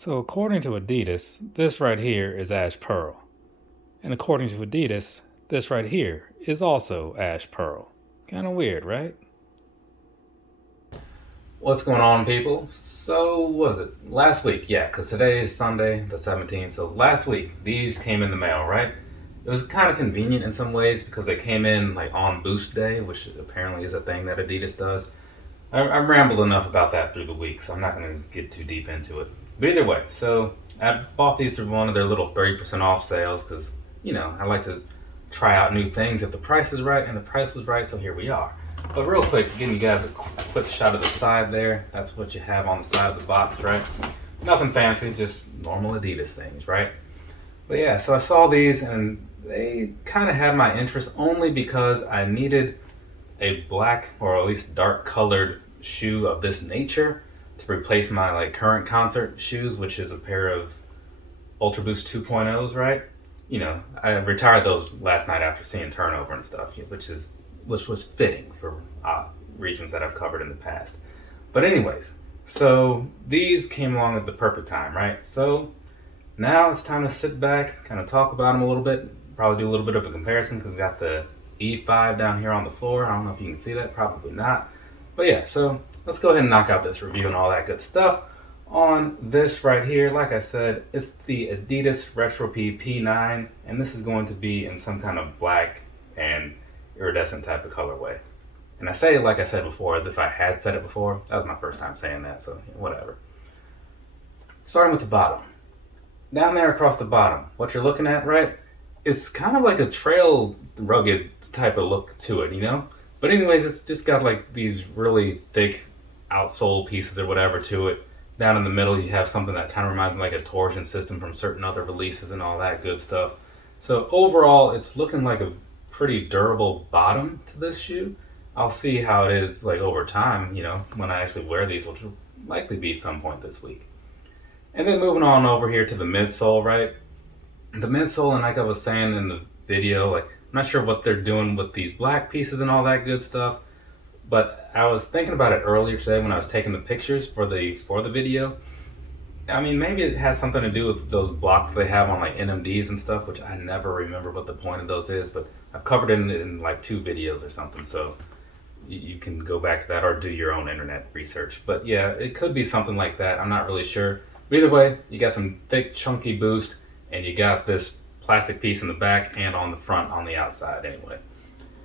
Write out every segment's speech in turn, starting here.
So according to Adidas, this right here is Ash Pearl. And according to Adidas, this right here is also Ash Pearl. Kind of weird, right? What's going on, people? So, what was it? Last week, yeah, because today is Sunday, the 17th. So, last week, these came in the mail, right? It was kind of convenient in some ways because they came in like on Boost Day, which apparently is a thing that Adidas does. I rambled enough about that through the week, so I'm not going to get too deep into it. But either way, so I bought these through one of their little 30% off sales because, I like to try out new things if the price is right, and the price was right, so here we are. But real quick, giving you guys a quick shot of the side there. That's what you have on the side of the box, right? Nothing fancy, just normal Adidas things, right? But yeah, so I saw these and they kind of had my interest only because I needed a black or at least dark colored shoe of this nature to replace my like current concert shoes, which is a pair of Ultra Boost 2.0s, right? I retired those last night after seeing turnover and stuff, which was fitting for reasons that I've covered in the past. But anyways, so these came along at the perfect time, right? So now it's time to sit back, kind of talk about them a little bit, probably do a little bit of a comparison because we got the E5 down here on the floor. I don't know if you can see that, probably not. But yeah, so let's go ahead and knock out this review and all that good stuff. On this right here, like I said, it's the Adidas Retropy P9, and this is going to be in some kind of black and iridescent type of colorway. And I say it like I said before, as if I had said it before. That was my first time saying that, so whatever. Starting with the bottom. Down there across the bottom, what you're looking at, right? It's kind of like a trail rugged type of look to it, But anyways, it's just got like these really thick outsole pieces or whatever to it. Down in the middle, you have something that kind of reminds me like a torsion system from certain other releases and all that good stuff. So overall, it's looking like a pretty durable bottom to this shoe. I'll see how it is like over time, when I actually wear these, which will likely be some point this week. And then moving on over here to the midsole, right? The midsole, and like I was saying in the video, like I'm not sure what they're doing with these black pieces and all that good stuff. But I was thinking about it earlier today when I was taking the pictures for the video. I mean, maybe it has something to do with those blocks that they have on like NMDs and stuff, which I never remember what the point of those is, but I've covered it in like 2 videos or something, so you can go back to that or do your own internet research. But yeah, it could be something like that. I'm not really sure. But either way, you got some thick, chunky boost, and you got this plastic piece in the back and on the front on the outside anyway.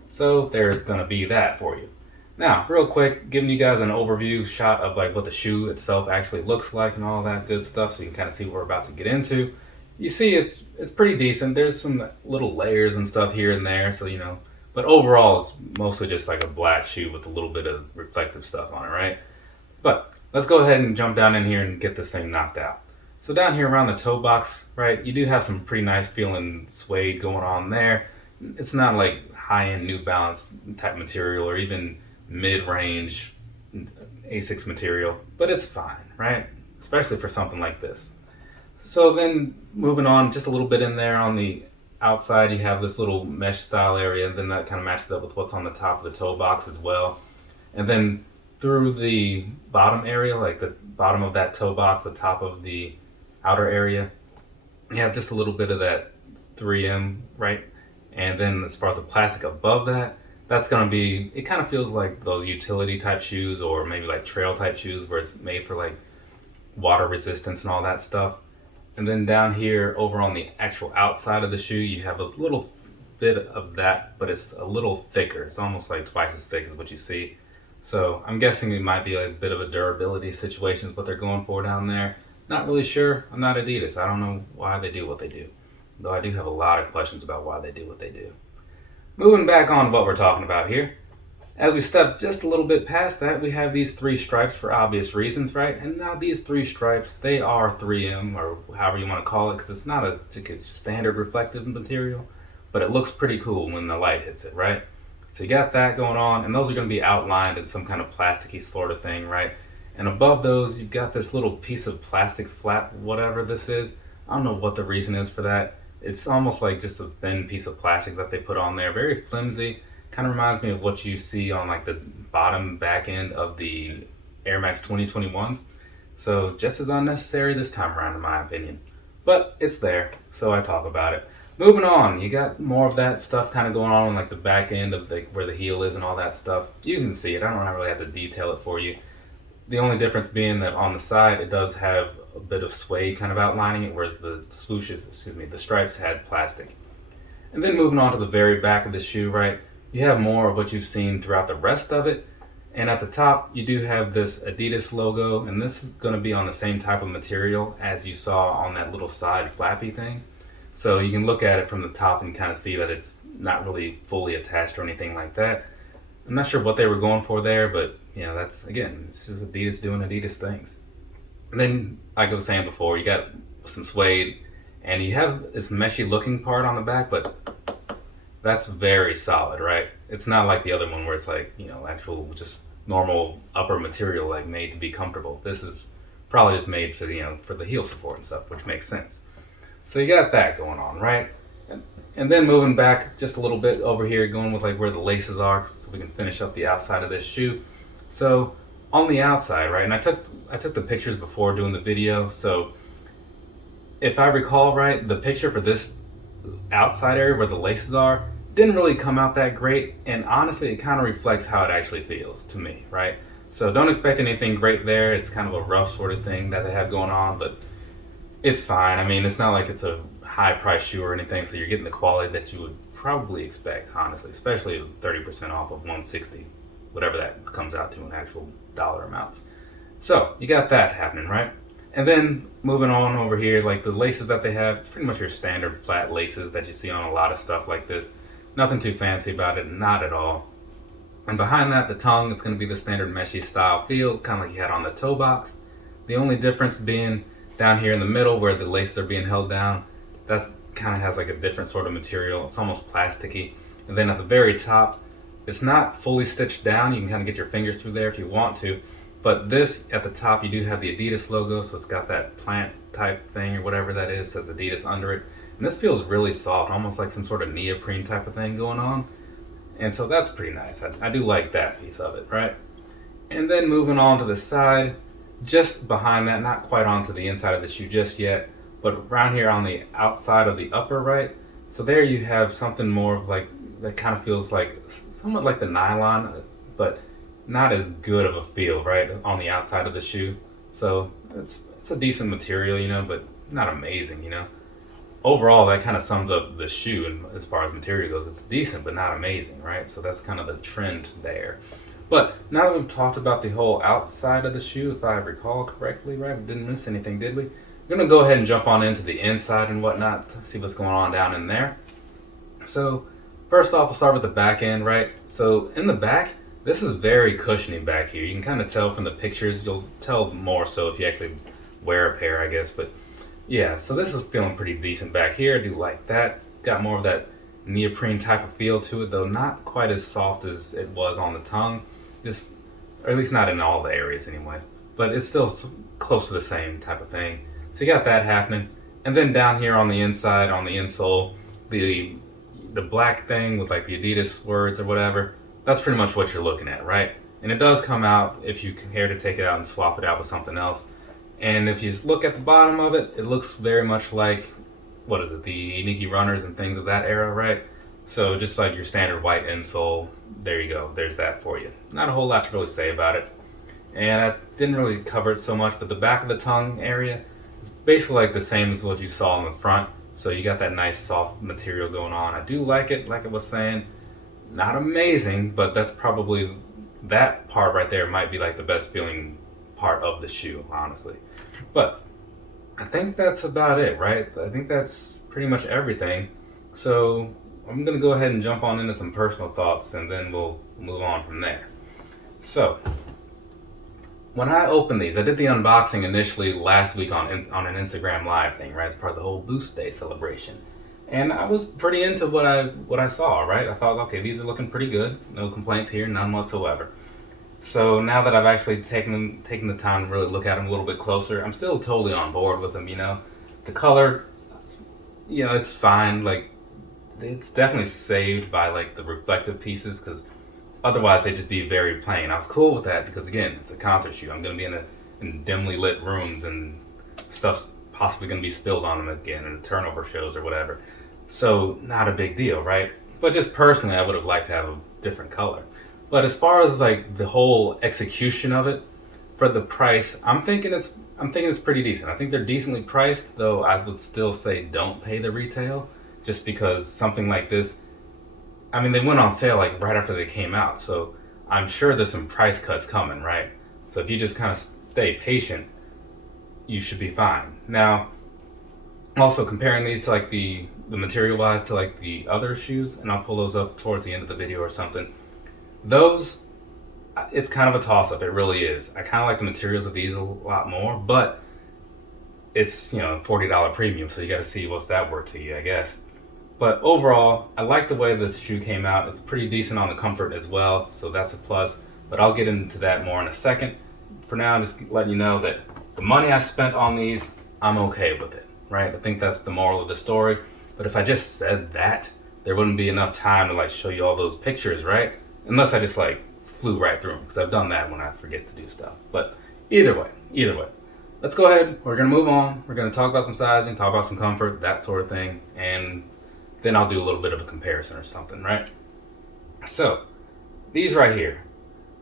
So there's going to be that for you. Now, real quick, giving you guys an overview shot of like what the shoe itself actually looks like and all that good stuff, so you can kind of see what we're about to get into. You see, it's pretty decent. There's some little layers and stuff here and there, so but overall, it's mostly just like a black shoe with a little bit of reflective stuff on it, right? But let's go ahead and jump down in here and get this thing knocked out. So down here around the toe box, right, you do have some pretty nice feeling suede going on there. It's not like high-end New Balance type material or even mid-range Asics material, but it's fine, right? Especially for something like this. So then moving on just a little bit in there on the outside, you have this little mesh style area, and then that kind of matches up with what's on the top of the toe box as well. And then through the bottom area, like the bottom of that toe box, the top of the outer area, you have just a little bit of that 3M, right? And then as far as the plastic above that, that's going to be, it kind of feels like those utility type shoes or maybe like trail type shoes where it's made for like water resistance and all that stuff. And then down here over on the actual outside of the shoe, you have a little bit of that, but it's a little thicker. It's almost like twice as thick as what you see. So I'm guessing it might be a bit of a durability situation is what they're going for down there. Not really sure. I'm not Adidas. I don't know why they do what they do. Though I do have a lot of questions about why they do what they do. Moving back on to what we're talking about here. As we step just a little bit past that, we have these 3 stripes for obvious reasons, right? And now these 3 stripes, they are 3M or however you want to call it, because it's not a standard reflective material, but it looks pretty cool when the light hits it, right? So you got that going on, and those are going to be outlined in some kind of plasticky sort of thing, right? And above those, you've got this little piece of plastic flat, whatever this is. I don't know what the reason is for that. It's almost like just a thin piece of plastic that they put on there, very flimsy. Kind of reminds me of what you see on like the bottom back end of the Air Max 2021s. So just as unnecessary this time around in my opinion. But it's there, so I talk about it. Moving on, you got more of that stuff kind of going on like the back end of where the heel is and all that stuff. You can see it. I don't really have to detail it for you. The only difference being that on the side it does have a bit of suede kind of outlining it, whereas the the stripes had plastic. And then moving on to the very back of the shoe, right, you have more of what you've seen throughout the rest of it. And at the top, you do have this Adidas logo, and this is going to be on the same type of material as you saw on that little side flappy thing. So you can look at it from the top and kind of see that it's not really fully attached or anything like that. I'm not sure what they were going for there, but that's, again, it's just Adidas doing Adidas things. And then, like I was saying before, you got some suede, and you have this meshy looking part on the back, but that's very solid, right? It's not like the other one where it's like, actual just normal upper material like made to be comfortable. This is probably just made for for the heel support and stuff, which makes sense. So you got that going on, right? And then moving back just a little bit over here, going with like where the laces are, so we can finish up the outside of this shoe. So on the outside, right? And I took the pictures before doing the video. So if I recall right, the picture for this outside area where the laces are didn't really come out that great, and honestly it kind of reflects how it actually feels to me, right? So don't expect anything great there. It's kind of a rough sort of thing that they have going on, but it's fine. I mean, it's not like it's a high price shoe or anything, so you're getting the quality that you would probably expect, honestly, especially 30% off of 160, whatever that comes out to in actual dollar amounts. So you got that happening, right? And then moving on over here, like the laces that they have, it's pretty much your standard flat laces that you see on a lot of stuff like this. Nothing too fancy about it, not at all. And behind that, the tongue is going to be the standard meshy style feel, kind of like you had on the toe box. The only difference being down here in the middle where the laces are being held down, that's kind of has like a different sort of material. It's almost plasticky. And then at the very top, it's not fully stitched down. You can kind of get your fingers through there if you want to. But this, at the top, you do have the Adidas logo, so it's got that plant type thing or whatever that is, says Adidas under it. And this feels really soft, almost like some sort of neoprene type of thing going on. And so that's pretty nice. I do like that piece of it, right? And then moving on to the side, just behind that, not quite onto the inside of the shoe just yet, but around here on the outside of the upper right. So there you have something more of like, that kind of feels like, somewhat like the nylon, but not as good of a feel, right, on the outside of the shoe. So it's a decent material, but not amazing, Overall, that kind of sums up the shoe, and as far as material goes, it's decent but not amazing, right? So that's kind of the trend there. But now that we've talked about the whole outside of the shoe, if I recall correctly, right, we didn't miss anything, did we? We're gonna go ahead and jump on into the inside and whatnot, see what's going on down in there. So first off, we'll start with the back end, right? So in the back, this is very cushiony back here. You can kind of tell from the pictures. You'll tell more so if you actually wear a pair, I guess. But yeah, so this is feeling pretty decent back here. I do like that. It's got more of that neoprene type of feel to it, though not quite as soft as it was on the tongue. Just, or at least not in all the areas anyway. But it's still close to the same type of thing. So you got that happening. And then down here on the inside, on the insole, the black thing with like the Adidas words or whatever, that's pretty much what you're looking at, right? And it does come out if you care to take it out and swap it out with something else. And if you just look at the bottom of it, it looks very much like, what is it, the Nike runners and things of that era, right? So just like your standard white insole, there you go, there's that for you. Not a whole lot to really say about it. And I didn't really cover it so much, but the back of the tongue area, it's basically like the same as what you saw on the front. So you got that nice soft material going on. I do like it, like I was saying. Not amazing, but that's probably, that part right there might be like the best feeling part of the shoe, honestly. But I think that's about it, right? I think that's pretty much everything. So I'm going to go ahead and jump on into some personal thoughts, and then we'll move on from there. So when I opened these, I did the unboxing initially last week on an Instagram live thing, right? It's part of the whole Boost Day celebration. And I was pretty into what I saw, right? I thought, okay, these are looking pretty good. No complaints here, none whatsoever. So now that I've actually taken the time to really look at them a little bit closer, I'm still totally on board with them, The color, it's fine. Like, it's definitely saved by like the reflective pieces, because otherwise they'd just be very plain. I was cool with that because, again, it's a concert shoe. I'm going to be in in dimly lit rooms and stuff's possibly going to be spilled on them again in turnover shows or whatever. So not a big deal, right? But just personally, I would have liked to have a different color. But as far as like the whole execution of it, for the price, I'm thinking it's pretty decent. I think they're decently priced, though I would still say don't pay the retail, just because something like this, I mean, they went on sale like right after they came out, so I'm sure there's some price cuts coming, right? So if you just kind of stay patient, you should be fine. Now, also comparing these to like the material wise to like the other shoes, and I'll pull those up towards the end of the video or something. Those, it's kind of a toss up. It really is. I kind of like the materials of these a lot more, but it's, you know, $40 premium, so you got to see what's that worth to you, I guess. But overall, I like the way this shoe came out. It's pretty decent on the comfort as well, so that's a plus. But I'll get into that more in a second. For now, I'm just letting you know that the money I spent on these, I'm okay with it, right? I think that's the moral of the story. But if I just said that, there wouldn't be enough time to like show you all those pictures, right? Unless I just like flew right through them, because I've done that when I forget to do stuff. But either way, let's go ahead. We're going to move on. We're going to talk about some sizing, talk about some comfort, that sort of thing. And then I'll do a little bit of a comparison or something, right? So, these right here.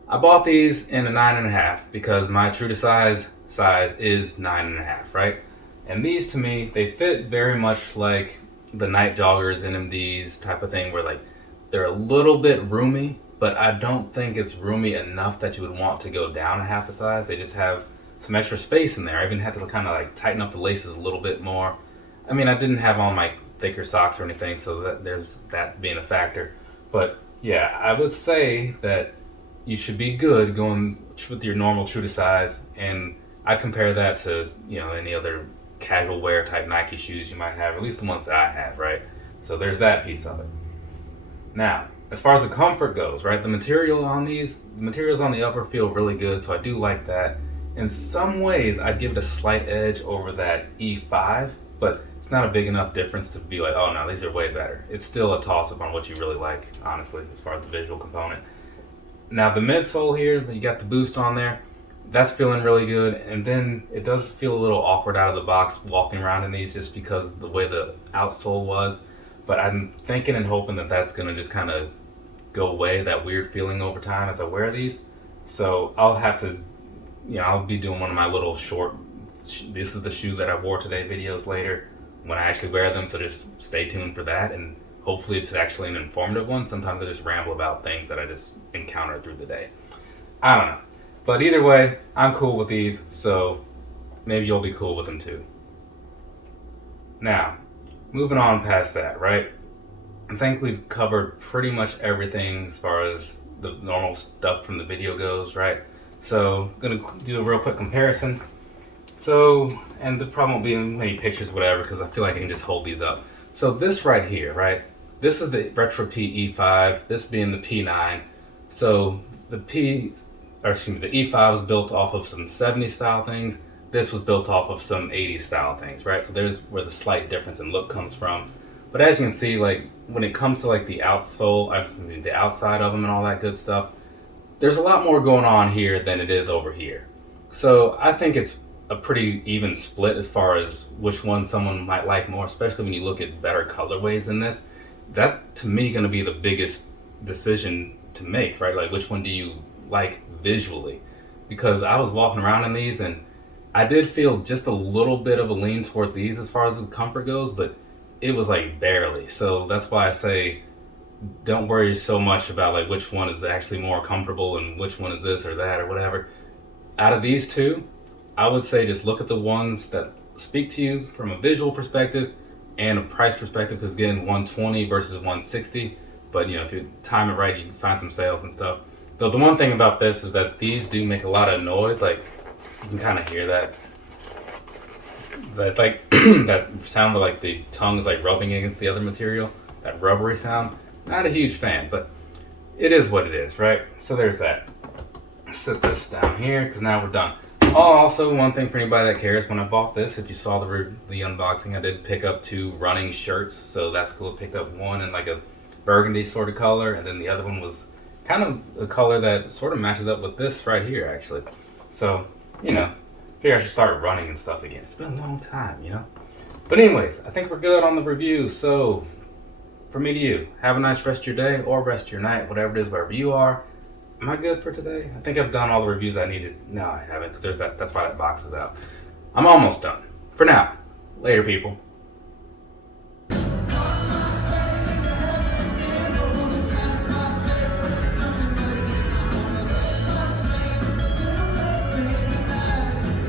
I bought these in a 9.5 because my true to size is 9.5, right? And these to me, they fit very much like the night joggers, NMDs type of thing, where like they're a little bit roomy, but I don't think it's roomy enough that you would want to go down a half a size. They just have some extra space in there. I even had to kind of like tighten up the laces a little bit more. I mean, I didn't have on my thicker socks or anything, so that there's that being a factor. But yeah, I would say that you should be good going with your normal true to size, and I compare that to, you know, any other casual wear type Nike shoes you might have, or at least the ones that I have, right? So there's that piece of it. Now, as far as the comfort goes, right, the materials on the upper feel really good, so I do like that. In some ways, I'd give it a slight edge over that E5, but it's not a big enough difference to be like, oh no, these are way better. It's still a toss-up on what you really like, honestly, as far as the visual component. Now, the midsole here, you got the Boost on there. That's feeling really good, and then it does feel a little awkward out of the box walking around in these just because of the way the outsole was. But I'm thinking and hoping that that's going to just kind of go away, that weird feeling over time as I wear these. So I'll have to, you know, I'll be doing one of my little short, this is the shoe that I wore today videos later when I actually wear them, so just stay tuned for that, and hopefully it's actually an informative one. Sometimes I just ramble about things that I just encounter through the day. I don't know. But either way, I'm cool with these, so maybe you'll be cool with them too. Now, moving on past that, right? I think we've covered pretty much everything as far as the normal stuff from the video goes, right? So I'm gonna do a real quick comparison. So, and there probably won't be many pictures, whatever, because I feel like I can just hold these up. So this right here, right? This is the Retropy E5, this being the P9. So the E5 was built off of some 70s style things. This was built off of some 80s style things, right? So there's where the slight difference in look comes from. But as you can see, like when it comes to like the outsole, the outside of them and all that good stuff, there's a lot more going on here than it is over here. So I think it's a pretty even split as far as which one someone might like more, especially when you look at better colorways than this. That's to me going to be the biggest decision to make, right? Like which one do you like visually? Because I was walking around in these and I did feel just a little bit of a lean towards these as far as the comfort goes, but it was like barely. So that's why I say don't worry so much about like which one is actually more comfortable and which one is this or that or whatever. Out of these two, I would say just look at the ones that speak to you from a visual perspective and a price perspective, because again, 120 versus 160. But you know, if you time it right, you can find some sales and stuff. Though the one thing about this is that these do make a lot of noise. Like you can kind of hear that like that sound where like the tongue is like rubbing against the other material, that rubbery sound. Not a huge fan, but it is what it is, right? So there's that. Set this down here because now we're done. Oh, also one thing for anybody that cares, when I bought this, if you saw the unboxing, I did pick up 2 running shirts, so that's cool. I picked up one in like a burgundy sort of color, and then the other one was kind of a color that sort of matches up with this right here, actually. So, you know, figure I should start running and stuff again. It's been a long time, you know? But anyways, I think we're good on the review. So, from me to you, have a nice rest of your day or rest of your night, whatever it is, wherever you are. Am I good for today? I think I've done all the reviews I needed. No, I haven't, because that's why that box is out. I'm almost done. For now. Later, people.